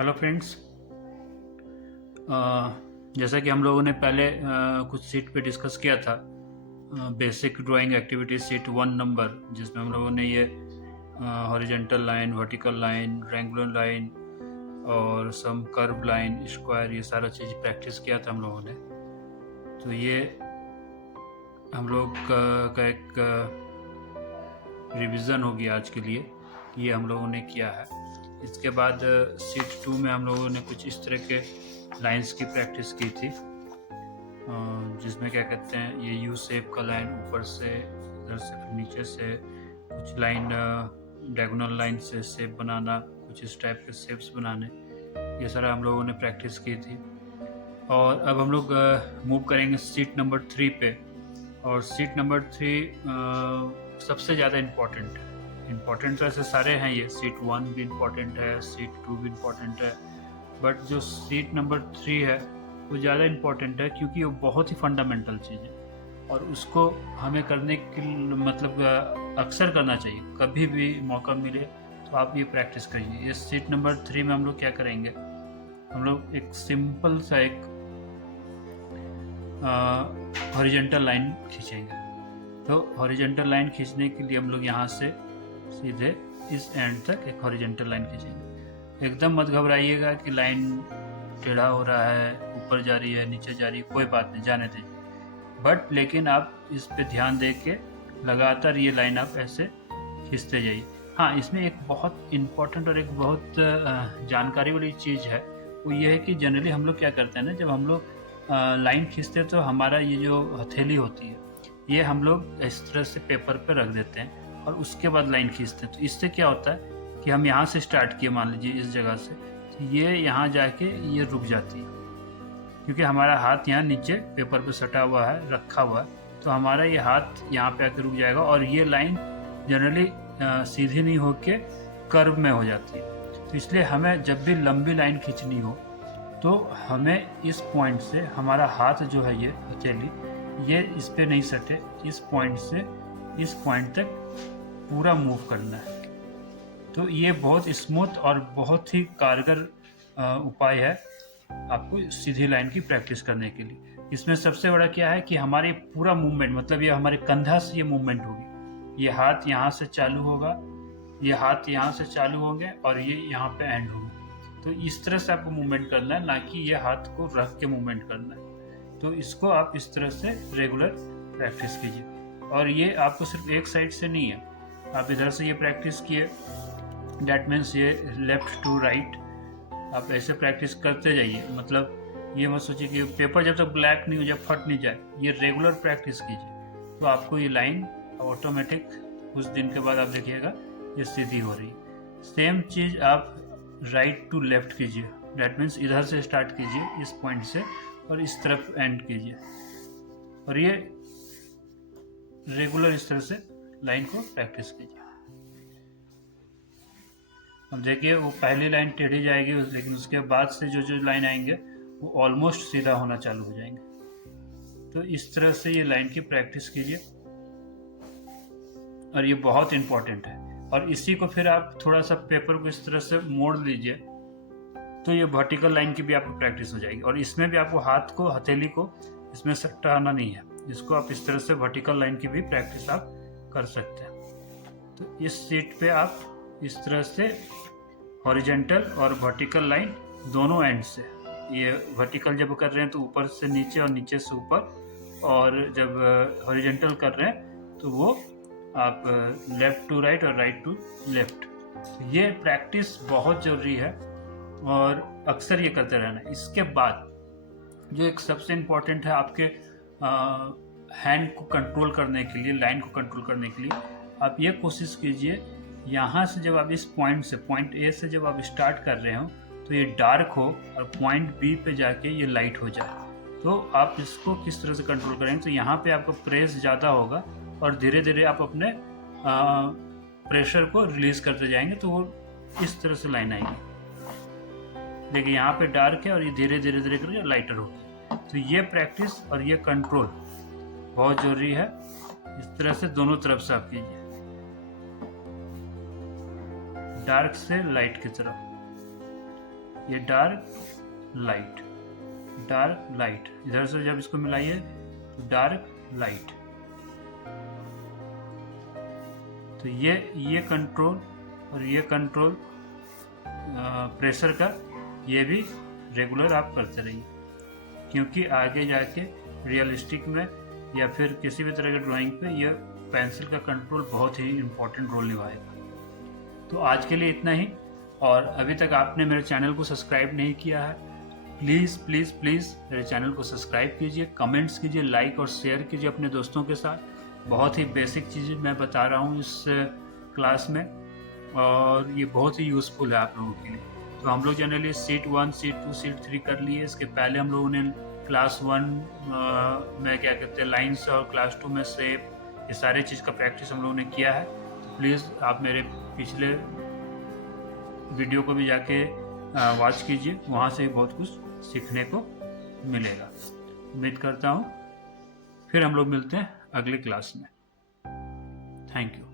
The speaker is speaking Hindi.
Hello friends. जैसा कि हम लोगों ने पहले कुछ सीट पे डिस्कस किया था, basic drawing activity seat 1 number, जिसमें हम लोगों ने ये horizontal line, vertical line, rectangular line और सम कर्व लाइन, स्क्वायर, ये सारा चीज़ प्रैक्टिस किया था हम लोगों ने। तो ये हम लोग का एक रिवीजन होगी आज के लिए। ये हम लोगों ने किया है। इसके बाद सीट 2 में हम लोगों ने कुछ इस तरह के लाइंस की प्रैक्टिस की थी, जिसमें क्या कहते हैं, ये यू शेप का लाइन ऊपर से, इधर से, फिर नीचे से कुछ लाइन, डायगोनल लाइन से शेप बनाना, कुछ इस टाइप के शेप्स बनाने, ये सारा हम लोगों ने प्रैक्टिस की थी। और अब हम लोग मूव करेंगे सीट नंबर 3 पे। और सीट नंबर 3 सबसे ज़्यादा इम्पॉर्टेंट तो ऐसे सारे हैं, ये सीट 1 भी इम्पॉर्टेंट है, सीट 2 भी इम्पॉर्टेंट है, बट जो सीट नंबर 3 है वो ज़्यादा इम्पॉर्टेंट है क्योंकि वो बहुत ही फंडामेंटल चीज़ है और उसको हमें करने के मतलब अक्सर करना चाहिए। कभी भी मौका मिले तो आप ये प्रैक्टिस करिए। इस सीट नंबर 3 में हम लोग क्या करेंगे, हम लोग एक सिंपल सा एक हॉरिजेंटल लाइन खींचेंगे। तो हॉरिजेंटल लाइन खींचने के लिए हम लोग यहाँ से सीधे इस एंड तक एक हॉरिजेंटल लाइन खींचेंगे। एकदम मत घबराइएगा कि लाइन टेढ़ा हो रहा है, ऊपर जा रही है, नीचे जा रही है, कोई बात नहीं, जाने दीजिए। बट लेकिन आप इस पे ध्यान दे के लगातार ये लाइन आप ऐसे खींचते जाइए। हाँ, इसमें एक बहुत इम्पोर्टेंट और एक बहुत जानकारी वाली चीज़ है, वो ये है कि जनरली हम लोग क्या करते हैं ना, जब हम लोग लाइन खींचते हैं तो हमारा ये जो हथेली होती है ये हम लोग इस तरह से पेपर पे रख देते हैं और उसके बाद लाइन खींचते हैं। तो इससे क्या होता है कि हम यहाँ से स्टार्ट किए, मान लीजिए इस जगह से, तो ये यहाँ जाके ये रुक जाती है क्योंकि हमारा हाथ यहाँ नीचे पेपर पे सटा हुआ है, रखा हुआ है, तो हमारा ये हाथ यहाँ पे आके रुक जाएगा और ये लाइन जनरली सीधी नहीं होके कर्व में हो जाती है। तो इसलिए हमें जब भी लंबी लाइन खींचनी हो तो हमें इस पॉइंट से, हमारा हाथ जो है ये हथेली, ये इस पे नहीं सटे, इस पॉइंट से इस पॉइंट तक पूरा मूव करना है। तो ये बहुत स्मूथ और बहुत ही कारगर उपाय है आपको सीधी लाइन की प्रैक्टिस करने के लिए। इसमें सबसे बड़ा क्या है कि हमारी पूरा मूवमेंट, मतलब ये हमारे कंधा से ये मूवमेंट होगी, ये हाथ यहाँ से चालू होगा, ये हाथ यहाँ से चालू होंगे और ये यहाँ पे एंड होंगे। तो इस तरह से आपको मूवमेंट करना है, ना कि ये हाथ को रख के मूवमेंट करना है। तो इसको आप इस तरह से रेगुलर प्रैक्टिस कीजिए। और ये आपको सिर्फ एक साइड से नहीं है, आप इधर से ये प्रैक्टिस किए, डैट मीन्स ये लेफ्ट टू राइट, आप ऐसे प्रैक्टिस करते जाइए। मतलब ये मत सोचिए कि पेपर जब तक ब्लैक नहीं हो जाए, फट नहीं जाए, ये रेगुलर प्रैक्टिस कीजिए तो आपको ये लाइन ऑटोमेटिक कुछ दिन के बाद आप देखिएगा ये सीधी हो रही है। सेम चीज़ आप राइट टू लेफ्ट कीजिए, डैट मीन्स इधर से स्टार्ट कीजिए इस पॉइंट से और इस तरफ एंड कीजिए और ये रेगुलर इस तरह से लाइन को प्रैक्टिस कीजिए। अब देखिए वो पहली लाइन टेढ़ी जाएगी, लेकिन उसके बाद से जो जो लाइन आएंगे वो ऑलमोस्ट सीधा होना चालू हो जाएंगे। तो इस तरह से ये लाइन की प्रैक्टिस कीजिए और ये बहुत इम्पोर्टेंट है। और इसी को फिर आप थोड़ा सा पेपर को इस तरह से मोड़ लीजिए तो ये वर्टिकल लाइन की भी आपको प्रैक्टिस हो जाएगी। और इसमें भी आपको हाथ को, हथेली को इसमें सटाना नहीं है, इसको आप इस तरह से वर्टिकल लाइन की भी प्रैक्टिस आप कर सकते हैं। तो इस सीट पे आप इस तरह से हॉरिजेंटल और वर्टिकल लाइन दोनों एंड से, ये वर्टिकल जब कर रहे हैं तो ऊपर से नीचे और नीचे से ऊपर, और जब हॉरिजेंटल कर रहे हैं तो वो आप लेफ़्ट टू राइट और राइट टू लेफ़्ट। ये प्रैक्टिस बहुत ज़रूरी है और अक्सर ये करते रहना है। इसके बाद जो एक सबसे इम्पॉर्टेंट है आपके हैंड को कंट्रोल करने के लिए, लाइन को कंट्रोल करने के लिए, आप ये कोशिश कीजिए यहाँ से जब आप इस पॉइंट से, पॉइंट ए से जब आप स्टार्ट कर रहे हो तो ये डार्क हो और पॉइंट बी पे जाके ये लाइट हो जाए। तो आप इसको किस तरह से कंट्रोल करेंगे, तो यहाँ पे आपका प्रेस ज़्यादा होगा और धीरे धीरे आप अपने प्रेशर को रिलीज़ करते जाएंगे तो वो इस तरह से लाइन आएगी। देखिए यहाँ पे डार्क है और ये धीरे धीरे धीरे करके लाइटर होगी। तो ये प्रैक्टिस और ये कंट्रोल बहुत ज़रूरी है। इस तरह से दोनों तरफ से आप कीजिए, डार्क से लाइट की तरफ। ये डार्क लाइट, इधर से जब इसको मिलाइए तो डार्क लाइट। तो ये कंट्रोल और ये कंट्रोल प्रेशर का ये भी रेगुलर आप करते रहिए, क्योंकि आगे जाके रियलिस्टिक में या फिर किसी भी तरह के ड्राइंग पे ये पेंसिल का कंट्रोल बहुत ही इम्पोर्टेंट रोल निभाएगा। तो आज के लिए इतना ही, और अभी तक आपने मेरे चैनल को सब्सक्राइब नहीं किया है, प्लीज़ प्लीज़ प्लीज़ मेरे चैनल को सब्सक्राइब कीजिए, कमेंट्स कीजिए, लाइक और शेयर कीजिए अपने दोस्तों के साथ। बहुत ही बेसिक चीज़ें मैं बता रहा हूँ इस क्लास में, और ये बहुत ही यूज़फुल है आप लोगों के लिए। तो हम लोग जनरली सीट 1, सीट 2, सीट 3 कर लिए। इसके पहले हम लोगों ने क्लास 1 में क्या कहते हैं लाइन्स, और क्लास 2 में शेप, ये सारे चीज़ का प्रैक्टिस हम लोगों ने किया है। तो प्लीज़ आप मेरे पिछले वीडियो को भी जाके वॉच कीजिए, वहाँ से बहुत कुछ सीखने को मिलेगा। उम्मीद करता हूँ फिर हम लोग मिलते हैं अगले क्लास में। Thank you.